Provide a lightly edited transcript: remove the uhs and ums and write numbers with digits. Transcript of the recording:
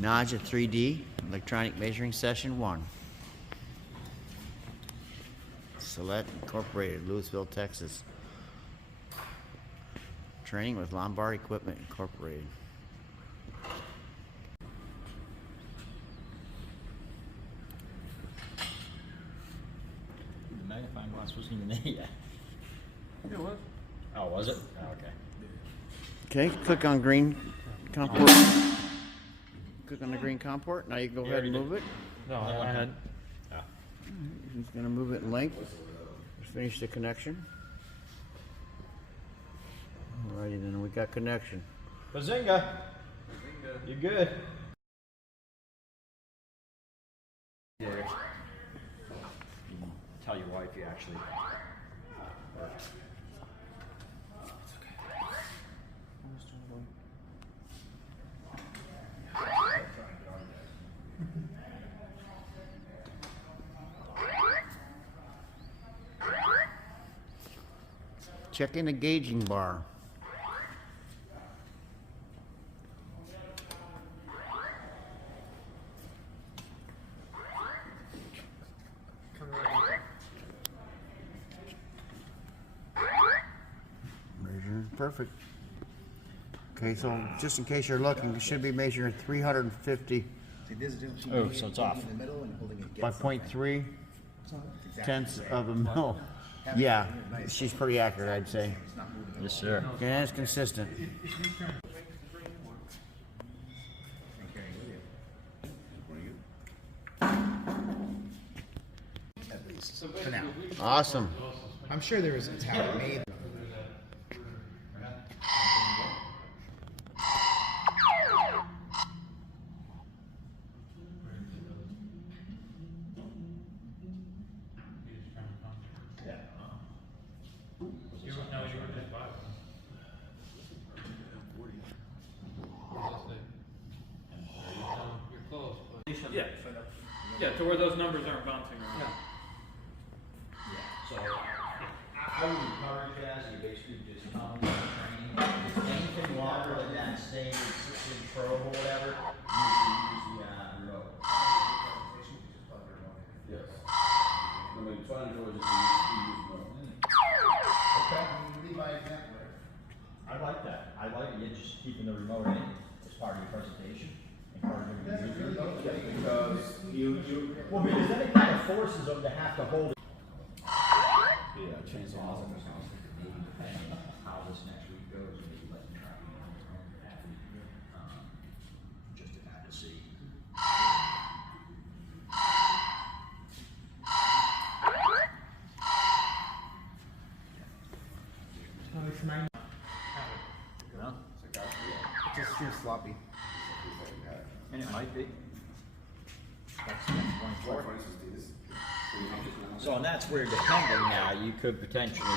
Naja 3D, electronic measuring session 1. Select Incorporated, Louisville, Texas. Training with Lombard Equipment Incorporated. The magnifying glass wasn't even there yet. It was. Oh, was it? Oh, okay. Okay, click on green comport. Click on the green comport. Now you can go ahead and move it. No, I had. Oh. He's going to move it in length. Just finish the connection. Alrighty then, we got connection. Bazinga! You good? Yeah. You can tell your wife you actually worked. Check in the gauging bar. Measuring perfect. Okay, so just in case you're looking, it should be measuring 350 Oh, so it's off. by 0.3 tenths of a mil. Yeah, she's pretty accurate, I'd say. Yes, sir. Okay, that's consistent. For now. Awesome. I'm sure there was a tower made. Yeah. Yeah, to where those numbers aren't bouncing around. So I would encourage you guys, you basically just come to training. If it's anything longer than that standard 6-inch probe or whatever, use the remote. Yes. I mean, trying to use remote. Okay. Lead by example. I like that. I like you just keeping the remote in as part of your presentation. Encouraging them to use the remote. Because you Well, because then it kind of forces them to have to hold it. yeah, change the Maybe depending on how this next week goes, maybe let them try just to kind of see. No? It's just too sloppy. And it might be. That's 24. So and that's where depending now, you could potentially